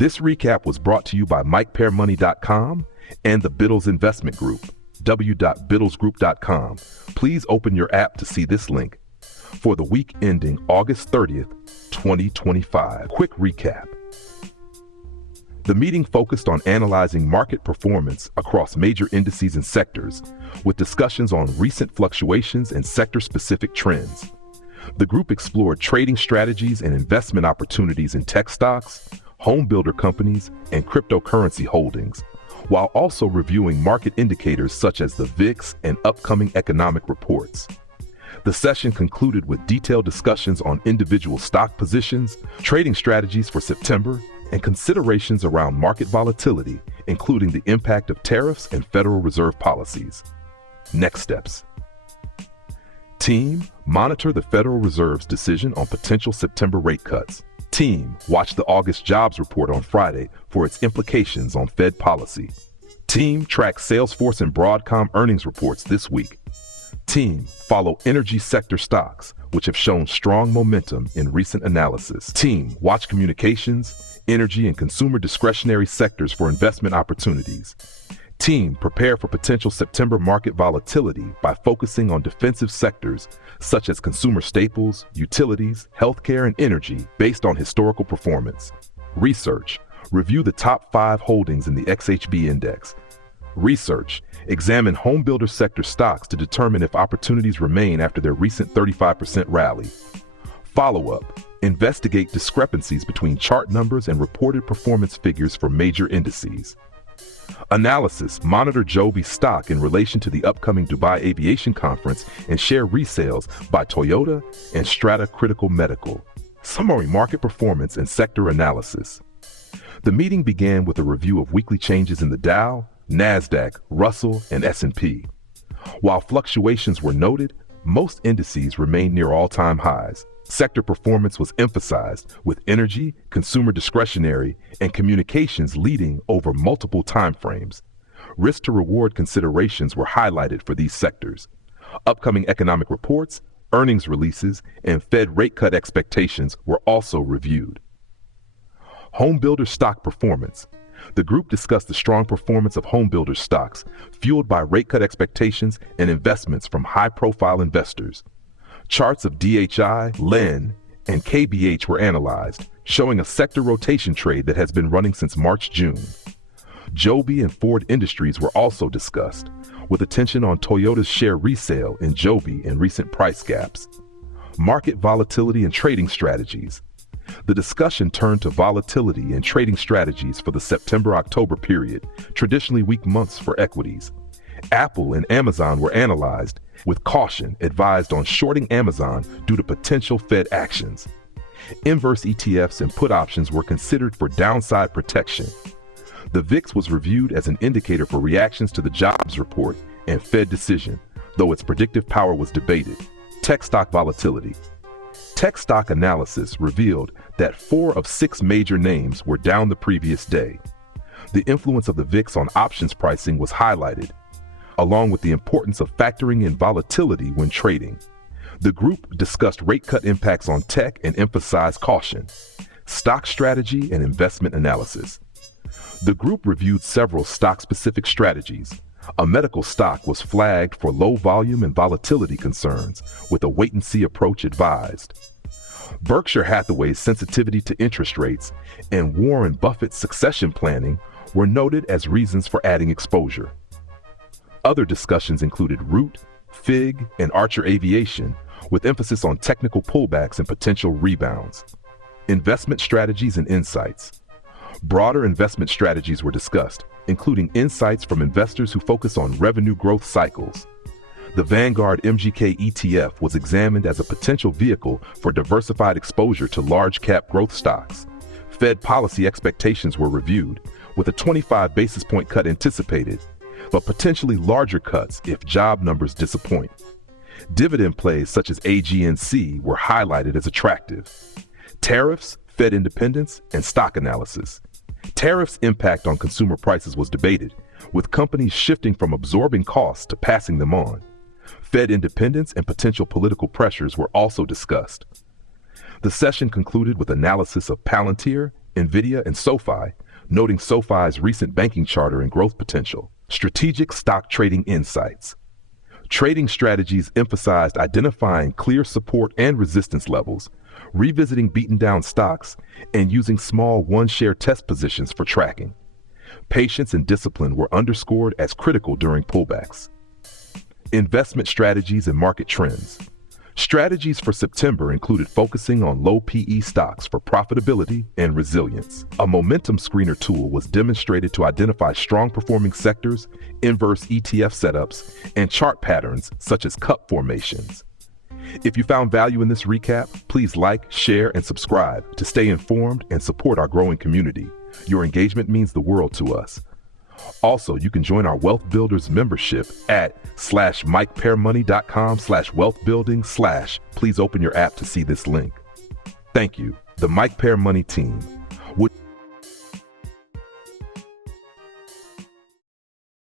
This recap was brought to you by MikePairMoney.com and the Biddles Investment Group, w.biddlesgroup.com. Please open your app to see this link. For the week ending August 30th, 2025. Quick recap. The meeting focused on analyzing market performance across major indices and sectors, with discussions on recent fluctuations and sector-specific trends. The group explored trading strategies and investment opportunities in tech stocks, home builder companies, and cryptocurrency holdings, while also reviewing market indicators such as the VIX and upcoming economic reports. The session concluded with detailed discussions on individual stock positions, trading strategies for September, and considerations around market volatility, including the impact of tariffs and Federal Reserve policies. Next steps. Team, monitor the Federal Reserve's decision on potential September rate cuts. Team, watch the August jobs report on Friday for its implications on Fed policy. Team, track Salesforce and Broadcom earnings reports this week. Team, follow energy sector stocks, which have shown strong momentum in recent analysis. Team, watch communications, energy, and consumer discretionary sectors for investment opportunities. Team, prepare for potential September market volatility by focusing on defensive sectors such as consumer staples, utilities, healthcare, and energy based on historical performance. Research, review the top 5 holdings in the XHB index. Research, examine home builder sector stocks to determine if opportunities remain after their recent 35% rally. Follow-up, investigate discrepancies between chart numbers and reported performance figures for major indices. Analysis, monitor Joby stock in relation to the upcoming Dubai Aviation Conference and share resales by Toyota and Strata Critical Medical. Summary, market performance and sector analysis. The meeting began with a review of weekly changes in the Dow, NASDAQ, Russell, and S&P. While fluctuations were noted, most indices remained near all-time highs. Sector performance was emphasized, with energy, consumer discretionary, and communications leading over multiple timeframes. Risk-to-reward considerations were highlighted for these sectors. Upcoming economic reports, earnings releases, and Fed rate cut expectations were also reviewed. Home builder stock performance. The group discussed the strong performance of home builder stocks, fueled by rate cut expectations and investments from high-profile investors. Charts of DHI, LEN, and KBH were analyzed, showing a sector rotation trade that has been running since March-June. Joby and Ford Industries were also discussed, with attention on Toyota's share resale in Joby and recent price gaps. Market volatility and trading strategies. The discussion turned to volatility and trading strategies for the September-October period, traditionally weak months for equities. Apple and Amazon were analyzed, with caution advised on shorting Amazon due to potential Fed actions. Inverse ETFs and put options were considered for downside protection. The VIX was reviewed as an indicator for reactions to the jobs report and Fed decision, though its predictive power was debated. Tech stock volatility. Tech stock analysis revealed that 4 of 6 major names were down the previous day. The influence of the VIX on options pricing was highlighted, along with the importance of factoring in volatility when trading. The group discussed rate cut impacts on tech and emphasized caution, stock strategy, and investment analysis. The group reviewed several stock-specific strategies. A medical stock was flagged for low volume and volatility concerns, with a wait-and-see approach advised. Berkshire Hathaway's sensitivity to interest rates and Warren Buffett's succession planning were noted as reasons for adding exposure. Other discussions included Root, FIG, and Archer Aviation, with emphasis on technical pullbacks and potential rebounds. Investment strategies and insights. Broader investment strategies were discussed, including insights from investors who focus on revenue growth cycles. The Vanguard MGK ETF was examined as a potential vehicle for diversified exposure to large-cap growth stocks. Fed policy expectations were reviewed, with a 25 basis point cut anticipated, but potentially larger cuts if job numbers disappoint. Dividend plays such as AGNC were highlighted as attractive. Tariffs, Fed independence, and stock analysis. Tariffs' impact on consumer prices was debated, with companies shifting from absorbing costs to passing them on. Fed independence and potential political pressures were also discussed. The session concluded with analysis of Palantir, NVIDIA, and SoFi, noting SoFi's recent banking charter and growth potential. Strategic stock trading insights. Trading strategies emphasized identifying clear support and resistance levels, revisiting beaten-down stocks, and using small one-share test positions for tracking. Patience and discipline were underscored as critical during pullbacks. Investment strategies and market trends. Strategies for September included focusing on low PE stocks for profitability and resilience. A momentum screener tool was demonstrated to identify strong-performing sectors, inverse ETF setups, and chart patterns such as cup formations. If you found value in this recap, please like, share, and subscribe to stay informed and support our growing community. Your engagement means the world to us. Also, you can join our Wealth Builders membership at /MikePearMoney.com/wealthbuilding/ Please open your app to see this link. Thank you, the Mike Pear Money team.